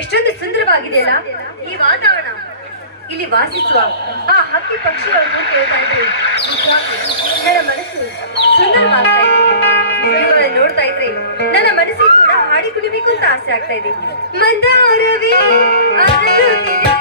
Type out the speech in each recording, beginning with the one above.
ಎಷ್ಟೊಂದು ಸುಂದರವಾಗಿದೆಯಲ್ಲ ಈ ವಾತಾವರಣ. ಇಲ್ಲಿ ವಾಸಿಸುವ ಆ ಹಕ್ಕಿ ಪಕ್ಷಿಗಳನ್ನು ಕೇಳ್ತಾ ಇದ್ರೆ ನನ್ನ ಮನಸ್ಸು ಸುಂದರವಾಗ್ತಾ ಇದೆ. ಇವುಗಳನ್ನು ನೋಡ್ತಾ ಇದ್ರೆ ನನ್ನ ಮನಸ್ಸಿಗೆ ಕೂಡ ಹಾಡಿ ಕುಣಿಬೇಕು ಅಂತ ಆಸೆ ಆಗ್ತಾ ಇದೆ. ಮಂದಾರವೇ ಅರಳುತ್ತಿದೆ.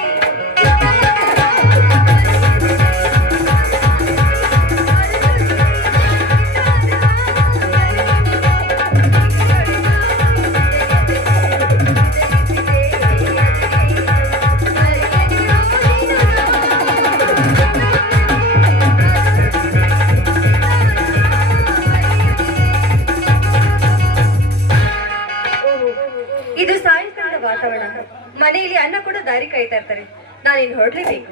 ಇದು ಸಾಯಂಕಾಲದ ವಾತಾವರಣ. ಮನೆಯಲ್ಲಿ ಅನ್ನ ಕೂಡ ದಾರಿ ಕಾಯ್ತಾ ಇರ್ತಾರೆ. ನಾನಿನ್ನು ಹೊರಡ್ಲೇಬೇಕು.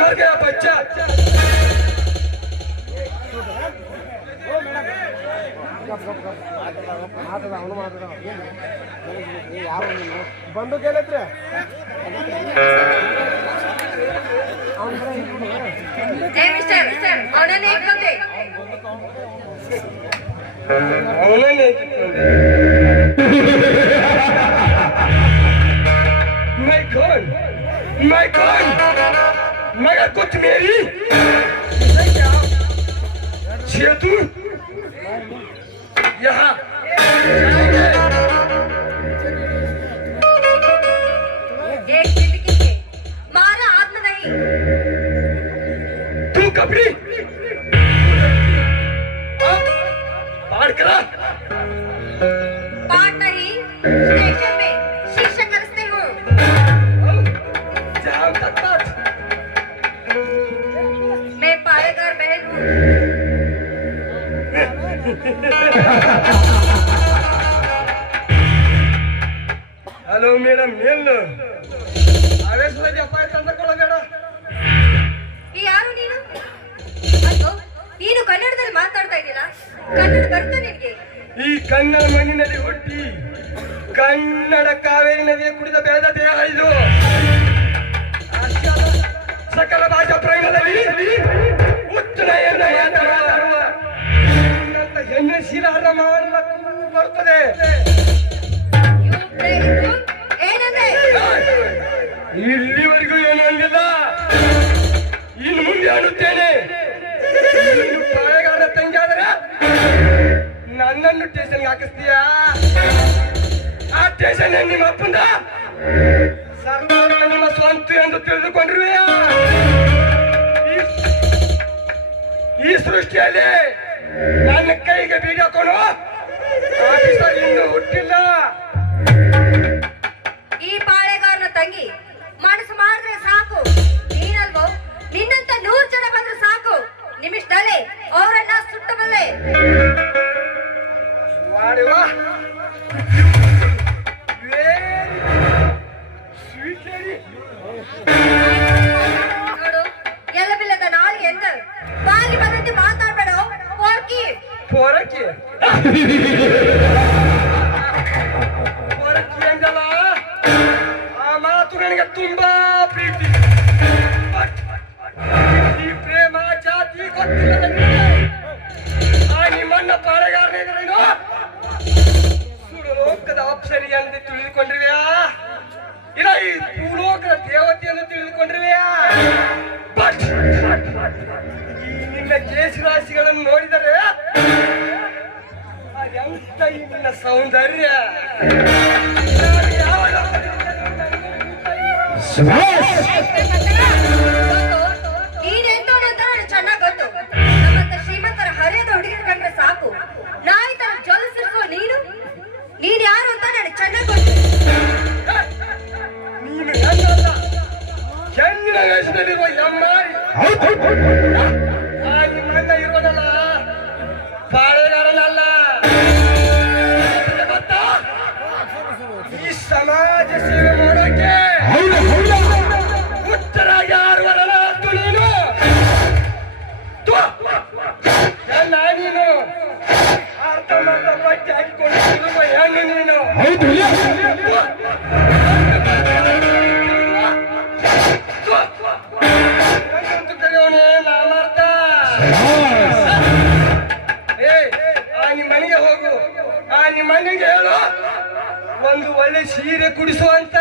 मर गया बच्चा। बंदूक ಏನೈತ್ರಿ ಅವನನ್ನೇ ಇಟ್ಕೊಂಡೆ. My God! मगर कुछ मेरी सेतु यहाँ एक जिंदगी के मारा आत्म नहीं. तू कपड़ी पार करा. पाठ नहीं, स्टेशन में शिक्षा करते हो. मैं पालेदार बहन हूँ. हेलो ಮೇಡಮ್, ಏನು ಆವೇಶದಲ್ಲಿ ಅಪಾಯ ತಂದುಕೊಳ್ಳಬೇಡ. ಯಾರು ನೀನು? ಅಯ್ಯೋ, ನೀನು ಕನ್ನಡದಲ್ಲಿ ಮಾತಾಡ್ತಾ ಇದ್ದೀರಾ? ಕನ್ನಡ ಬರ್ತಾ ನಿನಗೆ? ಈ ಕನ್ನಡ ಮಣ್ಣಿನಲ್ಲಿ ಹುಟ್ಟಿ ಕನ್ನಡ ಕಾವೇರಿ ನದಿಯ ಕುಡಿದ ಬೇದ ದೇಹ ಇದು. ಸಕಲ ಭಾಷಾ ಪ್ರಯೋಗದಲ್ಲಿ ಉತ್ತಮ ಹೆಣ್ಣೆ ಶಿಲಾರ ಮಾಡಲು ಬರುತ್ತದೆ. ಇಲ್ಲಿವರೆಗೂ ಏನು ಅಂದಿಲ್ಲ, ಇನ್ನು ಮುಂದೆ ಅನ್ನುತ್ತೇನೆ. ನೀನು ಪಾಳೆಗಾರ ತಂಗಾದರೆ ನನ್ನನ್ನು ಸ್ಟೇಷನ್ಗೆ ಹಾಕಿಸ್ತೀಯಾ? ಆ ಸ್ಟೇಷನ್ ನಿಮ್ಮ ಅಪ್ಪಂದ ಸರ್ಕಾರ ನಿಮ್ಮ ಸ್ವಂತ ಎಂದು ತಿಳಿದುಕೊಂಡಿರುವೆಯಾ? ಈ ಸೃಷ್ಟಿಯಲ್ಲಿ ನನ್ನ ಕೈಗೆ ಬೀಗ ಕೊಡು. ಆಫೀಸರ್ ಇನ್ನು ಹುಟ್ಟಿಲ್ಲ. ಈ ಪಾಳೆಗಾರನ ತಂಗಿ ಮನಸ್ಸು ಮಾಡಿದ್ರೆ ಸಾಕು. ನೀನಲ್ವೋ, ನಿನ್ನಂತ 100 ಜನ ಬಂದ್ರೆ ಸಾಕು, ನಿಮಿಷದಲ್ಲೇ ಅವರನ್ನ ಸುಟ್ಟಬಲ್ಲೆ. ವಾಡಿವಾ ನೋಡು, ಎಲ್ಲ ಬಿಲ್ಲದ ನಾಳೆ ಎಂದ ಬಾಗಿ ಬಂದಂತೆ ಮಾತಾಡ್ಬೇಡ. ಪೋರ್ಕಿ ಪೋರಕಿ ಪೋರಕಿ ಅಂದಲ್ಲ, ಆ ಮಾತು ನನಗೆ ತುಂಬಾ ಪ್ರೀತಿ. ಈ ಪ್ರೇಮ ಜಾತಿ ಗೊತ್ತಿಲ್ಲದ ಆ ನಿಮ್ಮನ್ನ ಪಾಳೆಗಾರನೇನು ಸುರಲೋಕದ ಅಪ್ಸರಿ ಎಂದು ತಿಳಿದುಕೊಂಡಿರುವೆಯಾ? ಇಲ್ಲ ಈ ಭೂಲೋಕದ ದೇವತೆಯನ್ನು ತಿಳಿದುಕೊಂಡಿರುವೆಯಾ? ಈ ನಿನ್ನ ಕೇಶರಾಶಿಗಳನ್ನು ನೋಡಿದರೆ ಅದೆಂತ ಈ ನಿನ್ನ ಸೌಂದರ್ಯ. ನೀನೆಂತ ನನಗೆ ಚೆನ್ನಾಗಿ ಗೊತ್ತು. ನಮ್ಮಂತ ಶ್ರೀಮಂತರ ಹರಿಯದ ಹುಡುಗಿನ ಕಂಡ್ರೆ ಸಾಕು, ನಾಯಿ ತರ ಜೊಲಿಸಿರ್ಕೋ. ನೀನ್ ಯಾರು ಅಂತ ನನಗೆ ಚೆನ್ನಾಗಿ ಗೊತ್ತು. ನೀನು ಹೆಣ್ಣಲ್ಲ, ಹೆಣ್ಣಿನ ವೇಷದಲ್ಲಿರುವ ಎಮ್ಮಾರಿ. ಆ ನಿಮ್ಮಣ್ಣ ಇರೋದಲ್ಲ, ಏ ಆ ನಿಮ್ಮ ಮನೆಗೆ ಹೋಗು, ಆ ನಿಮ್ಮ ಮನೆಗೆ ಹೇಳು ಒಂದು ಒಳ್ಳೆ ಸೀರೆ ಕುಡಿಸುವಂತ,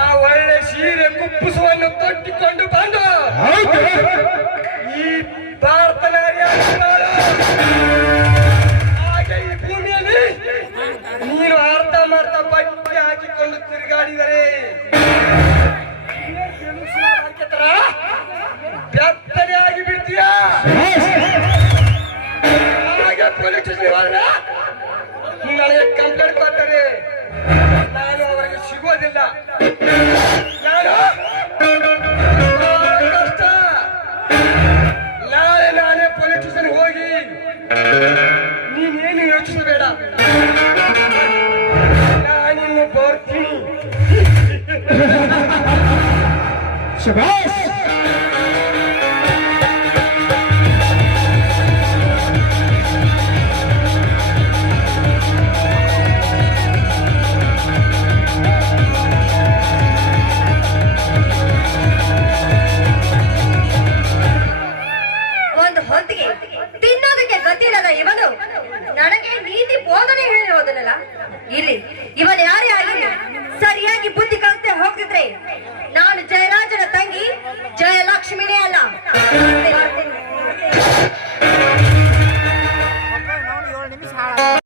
ಆ ಒಳ್ಳೆ ಸೀರೆ ಕುಪ್ಪುಸುವನ್ನು ತೊಟ್ಟಿಕೊಂಡು ಬಂದು ಈ ಭಾರತ ನಾರಿಯಾಗಿ ಮಾಡು. ಹಾಗೆ ಈ ಭೂಮಿಯಲ್ಲಿ ನೀನು ಅರ್ಧ ಮರ್ಧ ಬಟ್ಟೆ ಹಾಕಿಕೊಂಡು ತಿರುಗಾಡಿದರೆ ಬೆತ್ತಲೆ ಆಗಿ ಬಿಡ್ತೀಯ. ಹಾಗೆ ಪೊಲೀಸ್ ಸ್ಟೇಷನ್ ಹೋದ್ರೆ ನನಗೆ ಕಂಪ್ಲೇಂಟ್ ಕೊಡ್ತಾರೆ, ನಾನು ಅವರಿಗೆ ಸಿಗೋದಿಲ್ಲ. ನಾನು ಕಷ್ಟ, ನಾನೇ ಪೊಲೀಸ್ ಸ್ಟೇಷನ್ ಹೋಗಿ ನೀನೇನು ಯೋಚಿಸಬೇಡ, ನಾನಿನ್ನು ಬರ್ತೀನಿ. ಶಬಾಷ್